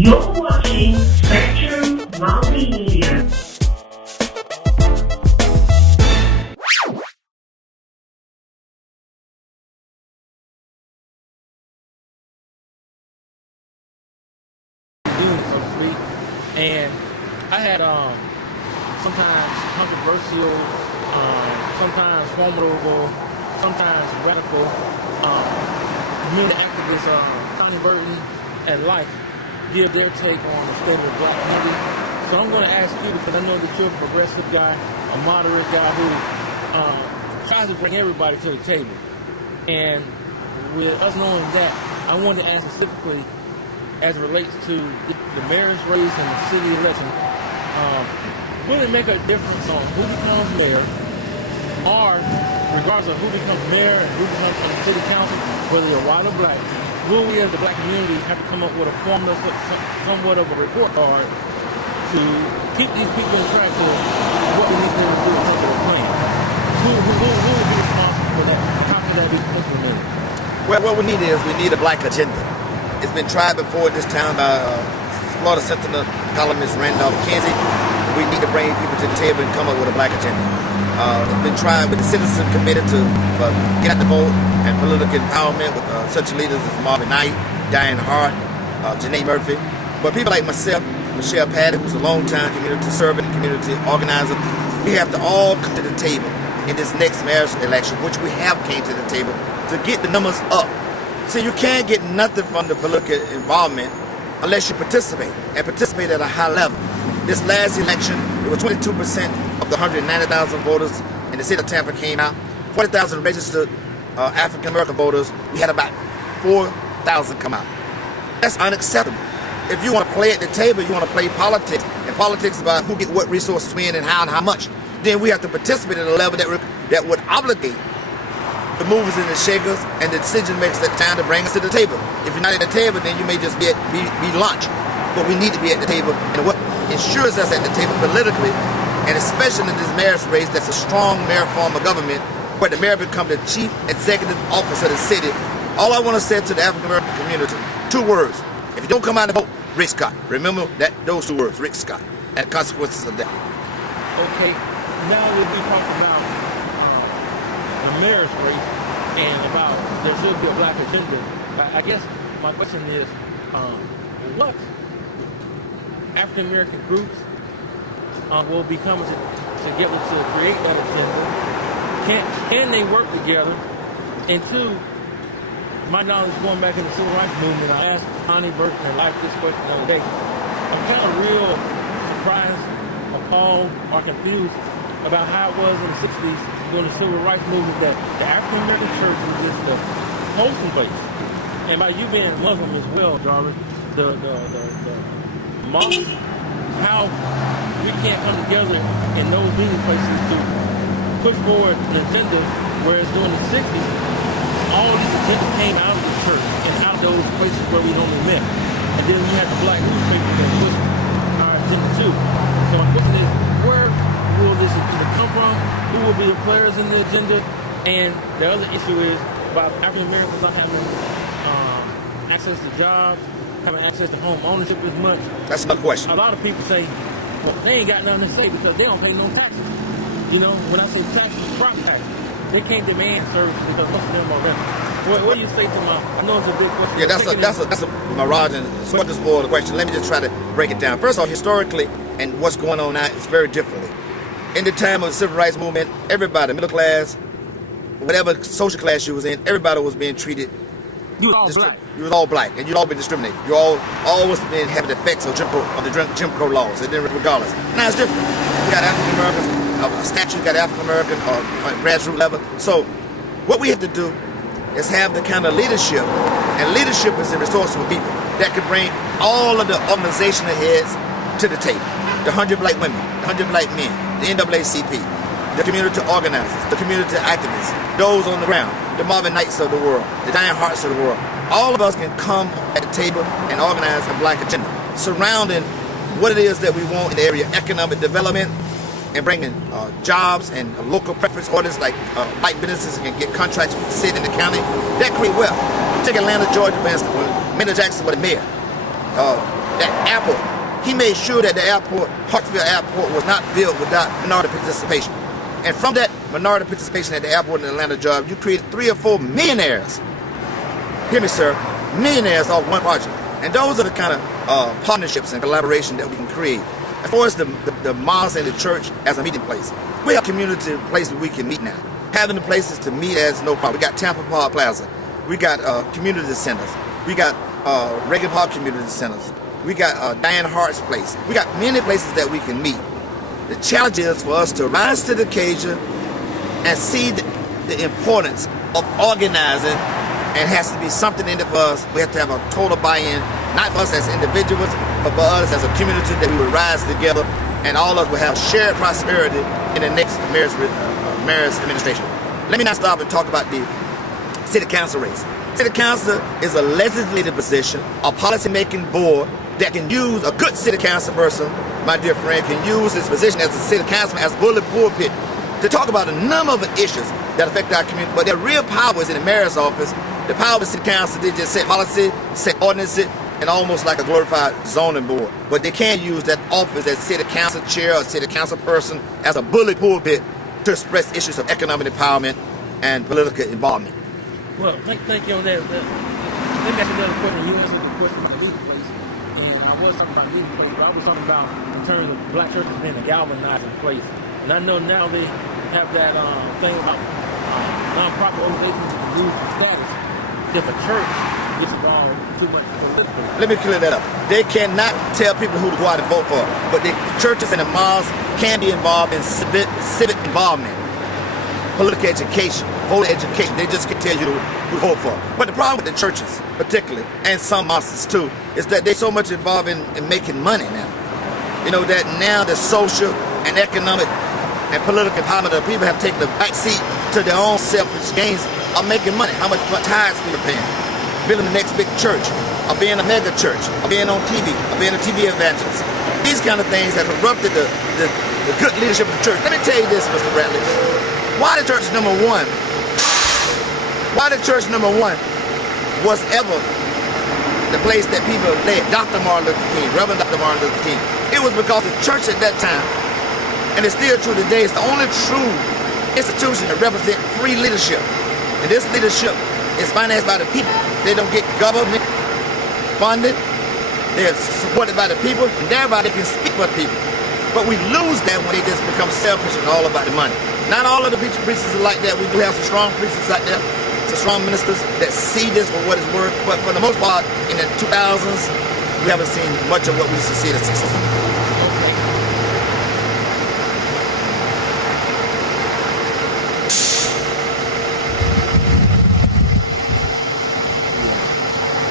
You're watching Spectrum Multimedia. So to speak, and I had sometimes controversial, sometimes formidable, sometimes radical community activists, Connie Burton and Life, give their take on the state of the black community. So I'm going to ask you, because I know that you're a progressive guy, a moderate guy who tries to bring everybody to the table. And with us knowing that, I wanted to ask specifically, as it relates to the mayor's race and the city election, will it make a difference on who becomes mayor, or regardless of who becomes mayor and who becomes on the city council, whether you're white or black, will we as the black community have to come up with a formula, somewhat of a report card to keep these people in track to what we need them to do in terms of a plan? Who will be responsible for that? How can that be implemented? Well, what we need a black agenda. It's been tried before in this town by Florida Sentinel columnist Randolph Kinsey. We need to bring people to the table and come up with a black agenda. It's been tried with the citizens committed to get out the vote and political empowerment with such leaders as Marvin Knight, Diane Hart, Janae Murphy. But people like myself, Michelle Paddock, who's a long-time community servant and community organizer, we have to all come to the table in this next mayor's election, which we have came to the table, to get the numbers up. See, you can't get nothing from the political involvement unless you participate, and participate at a high level. This last election, it was 22% of the 190,000 voters in the city of Tampa came out. 40,000 registered African-American voters. We had about 4,000 come out. That's unacceptable. If you want to play at the table, you want to play politics, and politics is about who get what resources when and how much, then we have to participate at a level that would obligate the movers and the shakers and the decision makers at the time to bring us to the table. If you're not at the table, then you may just be lunch. But we need to be at the table, and what ensures us at the table politically, and especially in this mayor's race, that's a strong mayor form of government, where the mayor becomes the chief executive officer of the city. All I want to say to the African American community, 2 words. If you don't come out and vote, Rick Scott. Remember those 2 words, Rick Scott, and the consequences of that. Okay, now we'll be talking about the mayor's race and about there should be a black agenda. I guess my question is, what African American groups will be coming together to create that agenda? Can they work together? And 2, my knowledge going back in the civil rights movement, I asked Connie Burton and Life this question the other day. I'm kind of real surprised, appalled, or confused about how it was in the 60s during the civil rights movement that the African American church was just the hosting place. And by you being Muslim as well, Jarvis, the mosque, how we can't come together in those meeting places to push forward the agenda, whereas during the 60s, all these agendas came out of the church and out of those places where we normally met. And then we had the black newspaper that pushed our agenda too. So my question is, where will this agenda come from? Who will be the players in the agenda? And the other issue is about African Americans not having access to jobs, having access to home ownership as much. That's a question. A lot of people say, well, they ain't got nothing to say because they don't pay no taxes. You know, when I say taxes, property taxes. They can't demand services because most of them are rental. What do you say to my? I know it's a big question. Yeah, that's a mirage and smorgasbord question. Let me just try to break it down. First off, historically, and what's going on now is very differently. In the time of the civil rights movement, everybody, middle class, whatever social class you was in, everybody was being treated. You was all black. You was all black, and you'd all been discriminated. You all always been having the effects of the Jim Crow laws. It didn't regardless. Now it's different. We got African Americans. A statue got African American on grassroots level. So what we have to do is have the kind of leadership, and leadership is a resource for people that could bring all of the organizational heads to the table. The 100 black women, the 100 black men, the NAACP, the community organizers, the community activists, those on the ground, the Marvin Knights of the world, the Diane Harts of the world. All of us can come at the table and organize a black agenda surrounding what it is that we want in the area of economic development, and bringing jobs and local preference orders like white businesses can get contracts with the city and the county. That create wealth. Take Atlanta, Georgia, for instance, when Mayor Jackson was the mayor. that airport. He made sure that the airport, Hartsfield Airport, was not built without minority participation. And from that minority participation at the airport in Atlanta, Jarvis, you created 3 or 4 millionaires. Hear me, sir. Millionaires off one project. And those are the kind of partnerships and collaboration that we can create. As far as the mosque and the church as a meeting place, we have community places we can meet now. Having the places to meet as no problem. We got Tampa Park Plaza. We got community centers. We got Reagan Park community centers. We got Diane Hart's place. We got many places that we can meet. The challenge is for us to rise to the occasion and see the importance of organizing. And it has to be something in it for us. We have to have a total buy-in, not for us as individuals, but for us as a community, that we would rise together and all of us will have shared prosperity in the next mayor's administration. Let me not stop and talk about the city council race. City council is a legislative position, a policy-making board that can use a good city council person, my dear friend, can use his position as a city councilman as bullet pulpit to talk about a number of issues that affect our community. But their real power is in the mayor's office. The power of the city council, they just set policy, set ordinance, and almost like a glorified zoning board. But they can't use that office as city council chair or city council person as a bullet pulpit to express issues of economic empowerment and political involvement. Well, thank you on that. Let me ask you another question. You answered the question about the meeting place, and I was talking about meeting place, but I was talking about in terms of black churches being a galvanizing place. And I know now they have that thing about nonprofit organizations lose their status if a church gets involved too much politically. Let me clear that up. They cannot tell people who to go out and vote for, but the churches and the mosques can be involved in civic involvement, political education, voter education. They just can tell you who to vote for. But the problem with the churches, particularly, and some mosques too, is that they're so much involved in making money now. You know, that now the social and economic and political empowerment of people have taken a back seat to their own selfish gains of making money. How much tithes people are paying, building the next big church, or being a mega church, or being on TV, or being a TV evangelist. These kind of things have corrupted the good leadership of the church. Let me tell you this, Mr. Bradley. Why the church number one was ever the place that people led Dr. Martin Luther King, Reverend Dr. Martin Luther King. It was because the church at that time, and it's still true today, it's the only true institution that represents free leadership. And this leadership is financed by the people. They don't get government funded. They're supported by the people, and thereby they can speak for the people. But we lose that when they just become selfish and all about the money. Not all of the preachers are like that. We do have some strong preachers out there, some strong ministers that see this for what it's worth. But for the most part, in the 2000s, we haven't seen much of what we used to see in the 60s. Okay.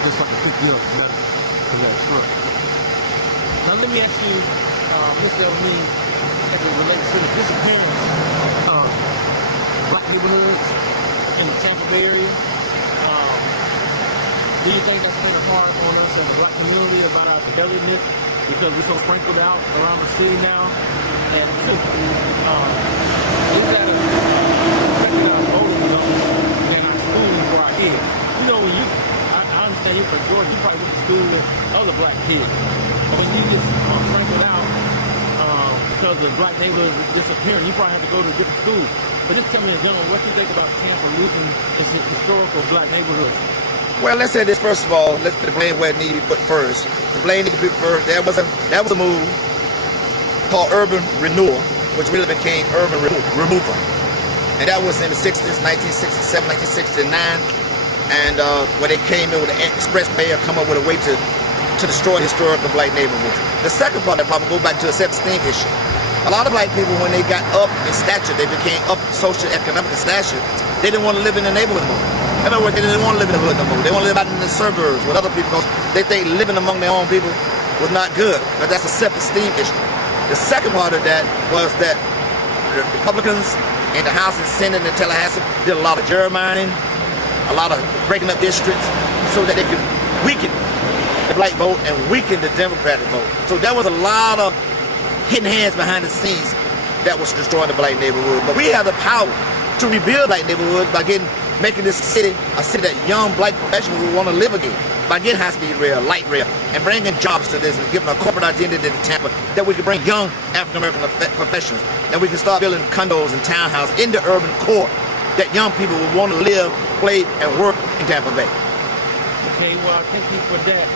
Just like a $50 for that truck. Now let me ask you, Mr. El-Maien, as it relates to the disappearance of black neighborhoods in the Tampa Bay area. Do you think that's taking hard on us as a black community about our development because we're so sprinkled out around the city now? And two, is that affecting our voting numbers and our schooling for our kids? You know, when I understand you're from Georgia, you probably went to school with other black kids. But when you just sprinkled out because the black neighborhoods disappearing, you probably have to go to a different school. But just tell me in general, what do you think about Tampa losing its historical black neighborhoods? Well, let's say this first of all. Let's put the blame where it needs to be put first. The blame needs to be put first. That was a move called urban renewal, which really became urban removal, and that was in the 60s, 1967, 1969, and when they came in with an express mayor, come up with a way to destroy historical black neighborhoods. The second part of that problem go back to a self-esteem issue. A lot of black people, when they got up in stature, they became up social, economic stature, they didn't want to live in the neighborhood no more. In other words, they didn't want to live in the hood no more. They want to live out in the suburbs with other people because they think living among their own people was not good. But that's a self-esteem issue. The second part of that was that the Republicans in the House and Senate in Tallahassee did a lot of gerrymandering, a lot of breaking up districts so that they could weaken the black vote and weaken the Democratic vote. So there was a lot of hidden hands behind the scenes that was destroying the black neighborhood. But we have the power to rebuild black neighborhoods by making this city a city that young black professionals will want to live again. by getting high-speed rail, light rail, and bringing jobs to this and giving a corporate identity to Tampa, that we can bring young African-American professionals, that we can start building condos and townhouses in the urban core, that young people will want to live, play, and work in Tampa Bay. Okay, well, thank you for that.